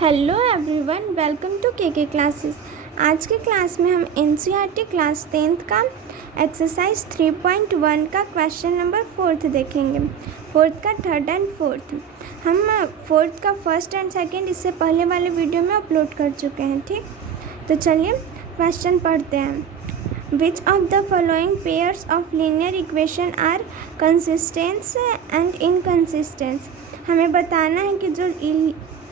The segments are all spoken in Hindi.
हेलो एवरीवन, वेलकम टू के क्लासेस। आज के क्लास में हम एनसीईआरटी क्लास 10th का एक्सरसाइज 3.1 का क्वेश्चन नंबर 4 देखेंगे। 4th का 3rd एंड 4th। हम 4th का 1st एंड 2nd इससे पहले वाले वीडियो में अपलोड कर चुके हैं। ठीक, तो चलिए क्वेश्चन पढ़ते हैं। Which of the following pairs of linear equation are consistence and inconsistence. हमें बताना है कि जो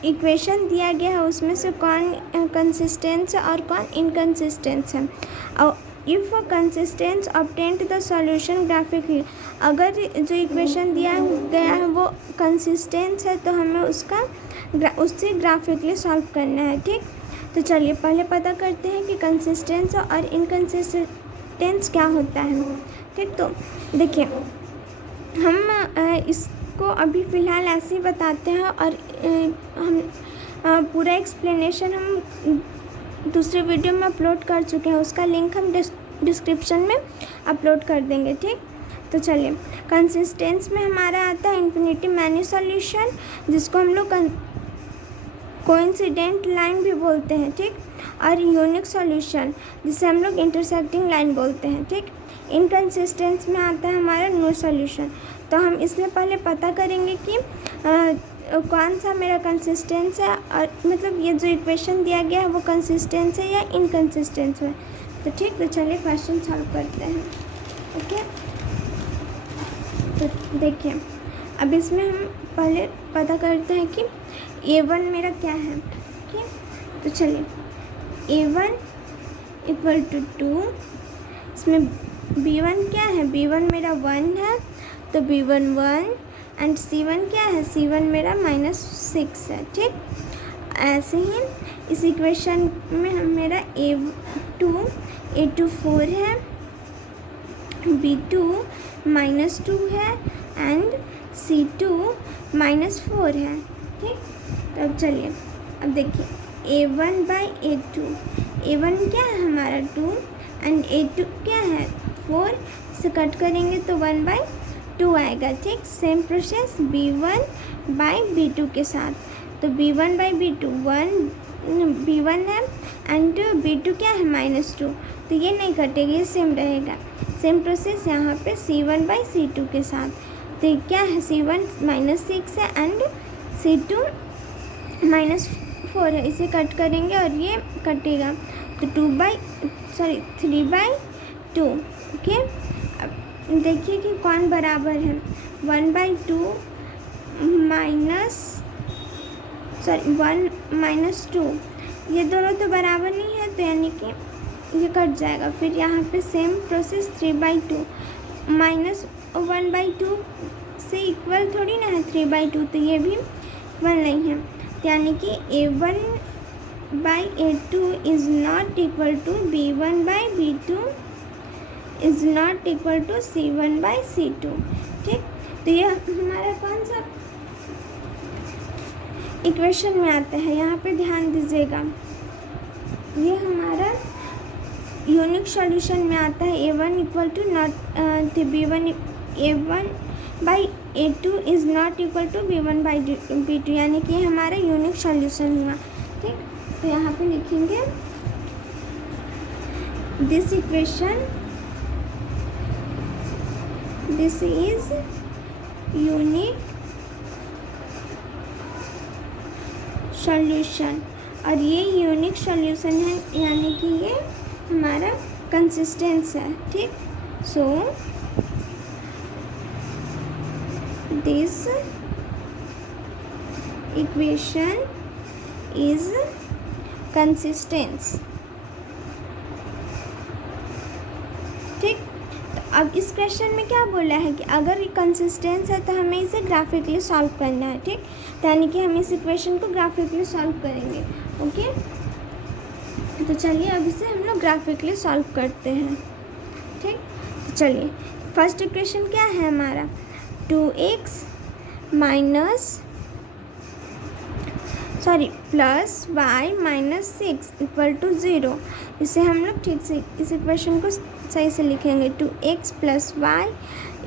इक्वेशन दिया गया है उसमें से कौन कंसिस्टेंस है और कौन इनकंसिस्टेंस है। और if consistence obtained the solution graphically, अगर जो इक्वेशन दिया गया है वो कंसिस्टेंस है तो हमें उससे ग्राफिकली सॉल्व करना है। ठीक, तो चलिए पहले पता करते हैं कि कंसिस्टेंस और इनकंसिस्टेंस क्या होता है। ठीक, तो देखिए हम इसको अभी फ़िलहाल ऐसे ही बताते हैं और हम पूरा एक्सप्लेनेशन हम दूसरे वीडियो में अपलोड कर चुके हैं। उसका लिंक हम डिस्क्रिप्शन में अपलोड कर देंगे। ठीक, तो चलिए कंसिस्टेंस में हमारा आता है इन्फिनिटी मैनी सॉल्यूशन, जिसको हम लोग कोइंसिडेंट लाइन भी बोलते हैं। ठीक, और यूनिक सॉल्यूशन जिसे हम लोग इंटरसेक्टिंग लाइन बोलते हैं। ठीक, इनकंसिस्टेंस में आता है हमारा नो सॉल्यूशन। तो हम इसमें पहले पता करेंगे कि कौन सा मेरा कंसिस्टेंस है, और मतलब ये जो इक्वेशन दिया गया है वो कंसिस्टेंस है या इनकंसिस्टेंस है। तो ठीक, तो चलिए क्वेश्चन सॉल्व करते हैं। ओके, तो देखिए अब इसमें हम पहले पता करते हैं कि A1 मेरा क्या है। ठीक, तो चलिए A1 इक्वल टू 2, इसमें B1 क्या है, B1 मेरा 1 है तो B1 1, एंड C1 क्या है, C1 मेरा -6 है। ठीक, ऐसे ही इस इक्वेशन में मेरा A2 4 है, B2 -2 है एंड C2 -4 है। ठीक, तो अब चलिए अब देखिए A1 बाई A1 क्या है हमारा 2 एंड A2 क्या है 4, इसे कट करेंगे तो 1/2 आएगा। ठीक, same process B1 by B2 के साथ, तो B1 बाई B2 B1 है एंड B2 क्या है -2, तो ये नहीं कटेगा, ये सेम रहेगा। सेम प्रोसेस यहाँ पे C1 बाई C2 के साथ, तो ये क्या है C1 -6 है एंड C2 -4 है, इसे कट करेंगे और ये कटेगा तो 3/2। ओके, अब देखिए कि कौन बराबर है 1/2 -2, ये दोनों तो बराबर नहीं है तो यानी कि ये कट जाएगा। फिर यहाँ पे सेम प्रोसेस 3/2 -1/2 से इक्वल थोड़ी ना है 3/2, तो ये भी इक्वल नहीं है, यानी कि A1 by A2 is not equal to B1 by B2 is not equal to C1 by C2। ठीक, तो ये हमारा कौन सा इक्वेशन में आता है, यहाँ पे ध्यान दीजिएगा, ये हमारा यूनिक सॉल्यूशन में आता है। A1 equal to not B1 A1 by A2 is not equal to B1 by B2, यानी कि हमारा यूनिक सॉल्यूशन हुआ। ठीक, तो यहाँ पे लिखेंगे this equation, this is unique solution, और ये यूनिक सॉल्यूशन है यानी कि ये हमारा कंसिस्टेंस है। ठीक, so this equation is consistence. ठीक, तो अब इस क्वेश्चन में क्या बोला है कि अगर ये कंसिस्टेंस है तो हमें इसे ग्राफिकली सॉल्व करना है। ठीक, तो यानी कि हम इस इक्वेशन को ग्राफिकली सॉल्व करेंगे। ओके, तो चलिए अब इसे हम लोग ग्राफिकली सॉल्व करते हैं। ठीक, तो चलिए फर्स्ट इक्वेशन क्या है हमारा 2x plus y -6 equal to 0। इसे हम लोग ठीक से इस इक्वेशन को सही से लिखेंगे 2x प्लस y,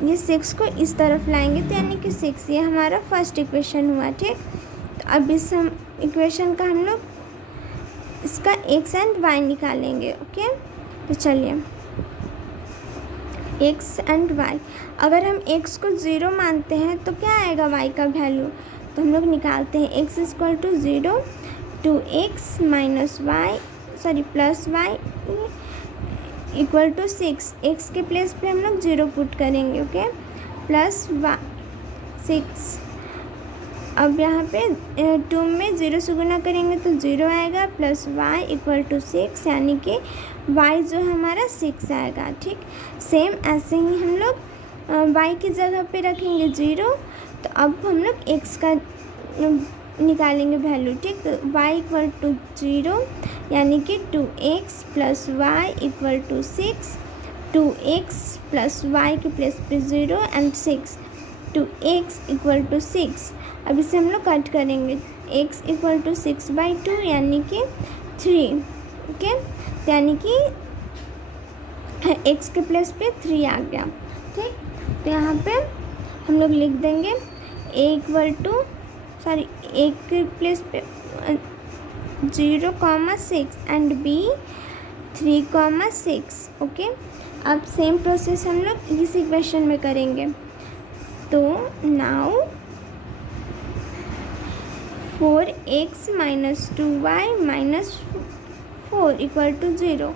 ये 6 को इस तरफ लाएंगे तो यानी कि 6, ये हमारा फर्स्ट इक्वेशन हुआ। ठीक, तो अब इक्वेशन का हम लोग इसका x एंड y निकालेंगे। ओके, तो चलिए x एंड y, अगर हम x को 0 मानते हैं तो क्या आएगा y का वैल्यू, तो हम लोग निकालते हैं x equal to 0, 2x minus y plus y equal to 6। x के प्लेस पे हम लोग 0 पुट करेंगे। Okay, plus 6। अब यहाँ पे 2 में 0 से गुना करेंगे तो 0 आएगा, प्लस y इक्वल टू 6, यानी कि y जो हमारा 6 आएगा। ठीक, सेम ऐसे ही हम लोग y की जगह पे रखेंगे 0, तो अब हम लोग x का निकालेंगे वैल्यू। ठीक, तो y इक्वल टू 0, यानी कि 2x plus y equal to 6, 2x plus y के प्लेस पे 0 एंड 6, 2x इक्वल टू 6। अब इसे हम लोग कट करेंगे, x इक्वल टू 6/2 यानी कि 3। ओके, यानी कि x के प्लेस पे 3 आ गया। ठीक, तो यहाँ पे हम लोग लिख देंगे a के प्लेस पे 0,6 एंड b 3,6। ओके, अब सेम प्रोसेस हम लोग इस इक्वेशन में करेंगे। तो now 4x minus 2y minus 4 equal to 0।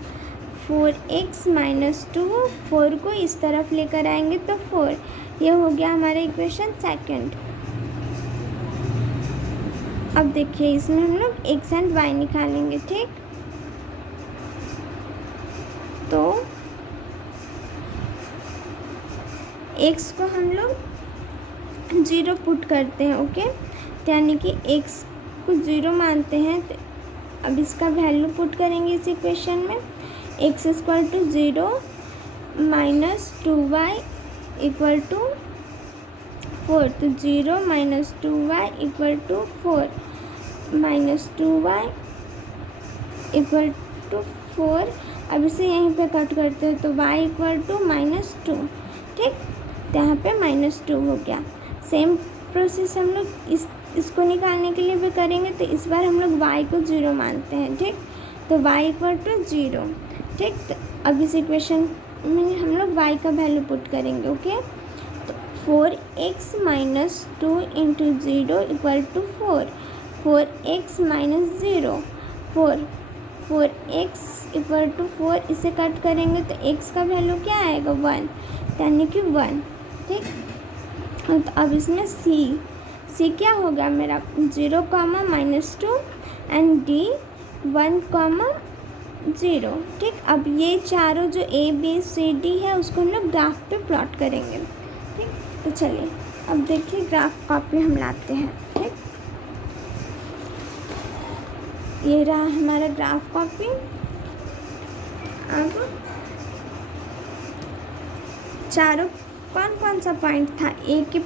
4x minus 2, 4 को इस तरफ लेकर आएंगे तो 4, ये हो गया हमारा इक्वेशन सेकंड। अब देखिए इसमें हम लोग x एंड y निकालेंगे। ठीक, तो x को हम लोग 0 पुट करते हैं। ओके, तो यानी कि x को 0 मानते हैं, तो अब इसका वैल्यू पुट करेंगे इस इक्वेशन में। x equal to 0 minus 2y equal to 4, तो 0 minus 2y equal to 4 minus 2y equal to 4। अब इसे यहीं पे कट करते हैं तो y इक्वल टू -2। ठीक, तो यहाँ पे -2 हो गया। सेम प्रोसेस हम लोग इसको निकालने के लिए भी करेंगे, तो इस बार हम लोग y को 0 मानते हैं। ठीक, तो y इक्वल टू 0। ठीक, तो अब इस इक्वेशन में हम लोग y का वैल्यू पुट करेंगे। ओके, तो 4x minus 2 into 0 equal to 4, 4x minus 0 4, 4x equal to 4, इसे कट करेंगे तो x का वैल्यू क्या आएगा 1, यानी कि 1। ठीक, तो अब इसमें c क्या होगा मेरा 0, -2 एंड d 1,0। ठीक, अब ये चारों जो a b c d है उसको हम लोग ग्राफ पे प्लॉट करेंगे। ठीक, तो चलिए अब देखिए ग्राफ कॉपी हम लाते हैं। ठीक, ये रहा हमारा ग्राफ कॉपी। अब चारों कौन सा पॉइंट था ए के,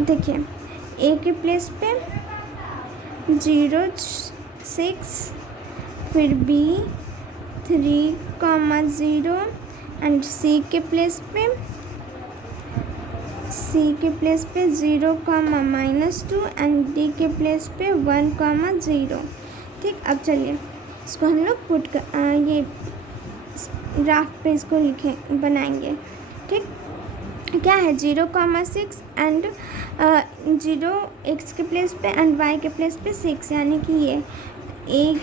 देखिए ए के प्लेस पे 0, 6, फिर b 3,0 एंड c के प्लेस पे 0, -2 एंड d के प्लेस पे 1,0। ठीक, अब चलिए इसको हम लोग ये ग्राफ पे इसको बनाएंगे। ठीक, क्या है 0,6 एंड 0 x के प्लेस पे एंड y के प्लेस पे 6, यानी कि ये a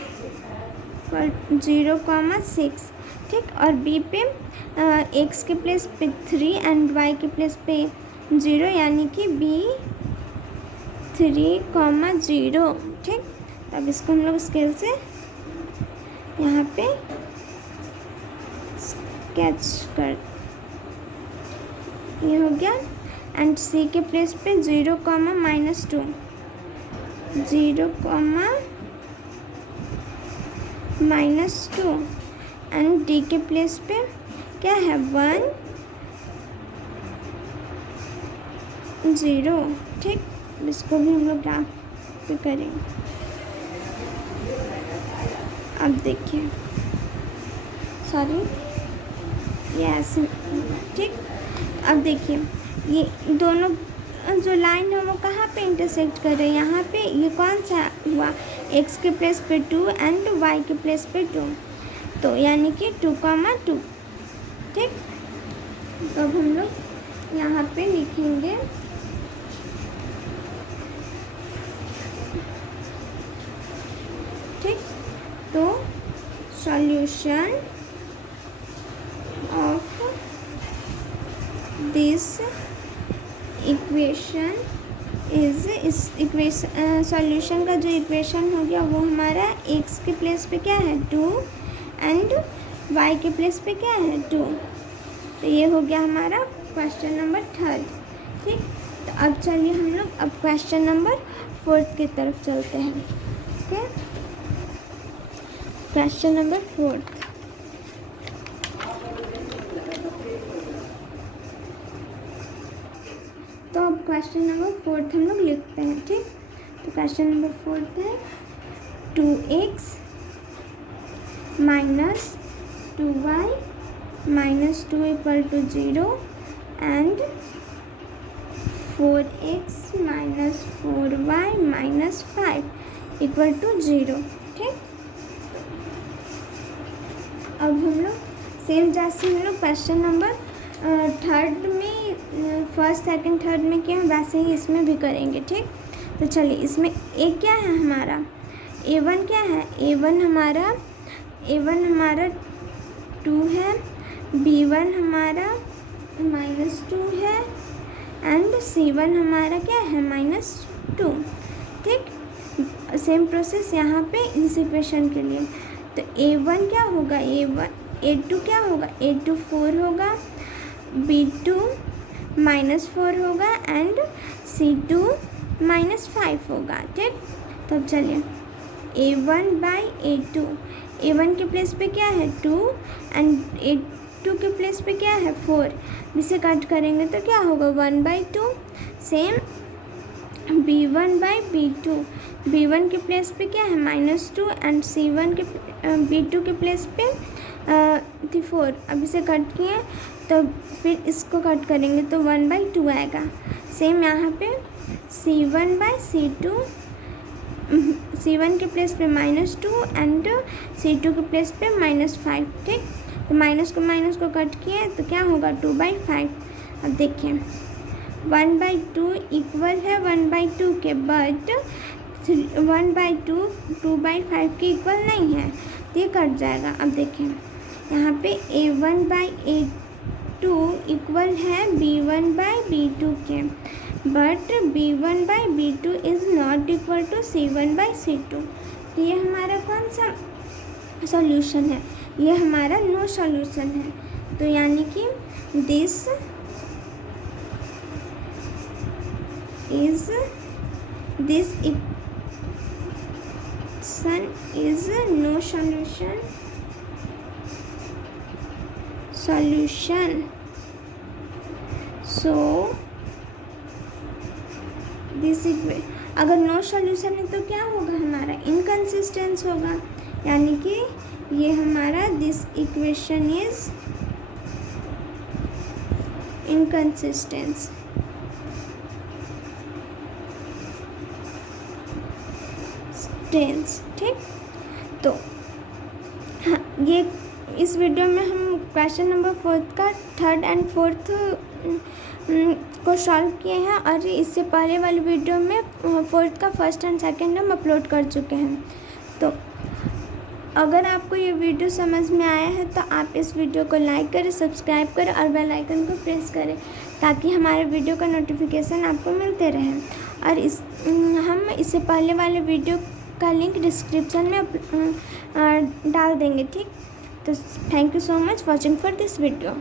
0,6। ठीक, और b पे x के प्लेस पे 3 एंड y के प्लेस पे 0, यानी कि b 3,0। ठीक, अब इसको हम लोग स्केल से यहाँ पे स्केच कर, ये हो गया। एंड c के प्लेस पे 0, -2, 0, -2 एंड d के प्लेस पे क्या है 1, 0। ठीक, इसको भी हम लोग ग्राफ पे करेंगे। अब देखिए, सॉरी ये ऐसे। ठीक, अब देखिए ये दोनों जो लाइन है वो कहाँ पे इंटरसेक्ट कर रहे हैं, यहाँ पे। ये कौन सा हुआ, x के प्लेस पे 2 एंड y के प्लेस पे 2, तो यानी कि 2,2। ठीक, तो अब हम लोग यहाँ पे लिखेंगे ठीक। तो solution of this equation is, इस इक्वेशन सॉल्यूशन का जो इक्वेशन हो गया वो हमारा x के प्लेस पे क्या है 2 एंड y के प्लेस पे क्या है 2। तो ये हो गया हमारा क्वेश्चन नंबर 3। ठीक, तो अब चलिए हम लोग अब क्वेश्चन नंबर 4 की तरफ चलते हैं। Okay, question number 4। तो अब क्वेश्चन नंबर 4 हम लोग लिखते हैं। ठीक, तो क्वेश्चन नंबर 4 है 2x minus 2y minus 2 equal to 0 and 4x minus 4y minus 5 equal to 0। ठीक, अब हम लोग सेम जैसे हम लोग क्वेश्चन नंबर 3 में फर्स्ट सेकंड थर्ड में किया वैसे ही इसमें भी करेंगे। ठीक, तो चलिए इसमें a क्या है हमारा, a1 क्या है, a1 हमारा 2 है, b1 हमारा -2 है एंड c1 हमारा क्या है -2। ठीक, सेम प्रोसेस यहाँ पे इस इक्वेशन के लिए। तो a1 क्या होगा, a2 क्या होगा, a2 4 होगा, b2 -4 होगा एंड c2 -5 होगा। ठीक, तो अब चलिए a1 बाई a2, a1 के प्लेस पे क्या है 2 एंड a2 के प्लेस पे क्या है 4, इसे कट करेंगे तो क्या होगा 1/2। Same b1 by b2, b1 के प्लेस पे क्या है -2 एंड c1 के b2 के प्लेस पे 4। अब इसे कट किए तो फिर इसको कट करेंगे तो 1/2 आएगा। सेम यहाँ पे c1 बाई c2, c1 के प्लेस पे -2 एंड c2 के प्लेस पे -5। ठीक, तो माइनस को कट किए तो क्या होगा 2/5। अब देखिए 1/2 इक्वल है 1/2 के, बट 1/2 2/5 के इक्वल नहीं है, तो ये कट जाएगा। अब देखिए यहाँ पे a1 बाई a2 इक्वल है b1 बाई b2 के, but b1 by b2 is not equal to c1 by c2। तो ये हमारा कौन सा सॉल्यूशन है, ये हमारा नो सॉल्यूशन है। तो यानी कि this equation is no solution. So this equation अगर नो सॉल्यूशन है तो क्या होगा हमारा इनकंसिस्टेंस होगा, यानी कि ये हमारा दिस इक्वेशन इज इनकंसिस्टेंस। ठीक, तो हाँ, ये इस वीडियो में हम क्वेश्चन नंबर 4 का 3rd एंड 4th को सॉल्व किए हैं, और इससे पहले वाली वीडियो में 4th का 1st एंड 2nd हम अपलोड कर चुके हैं। तो अगर आपको ये वीडियो समझ में आया है तो आप इस वीडियो को लाइक करें, सब्सक्राइब करें और बेल आइकन को प्रेस करें, ताकि हमारे वीडियो का नोटिफिकेशन आपको मिलते रहे। और हम इससे पहले वाले वीडियो का लिंक डिस्क्रिप्शन में डाल देंगे। ठीक, तो thank you so much watching for this video.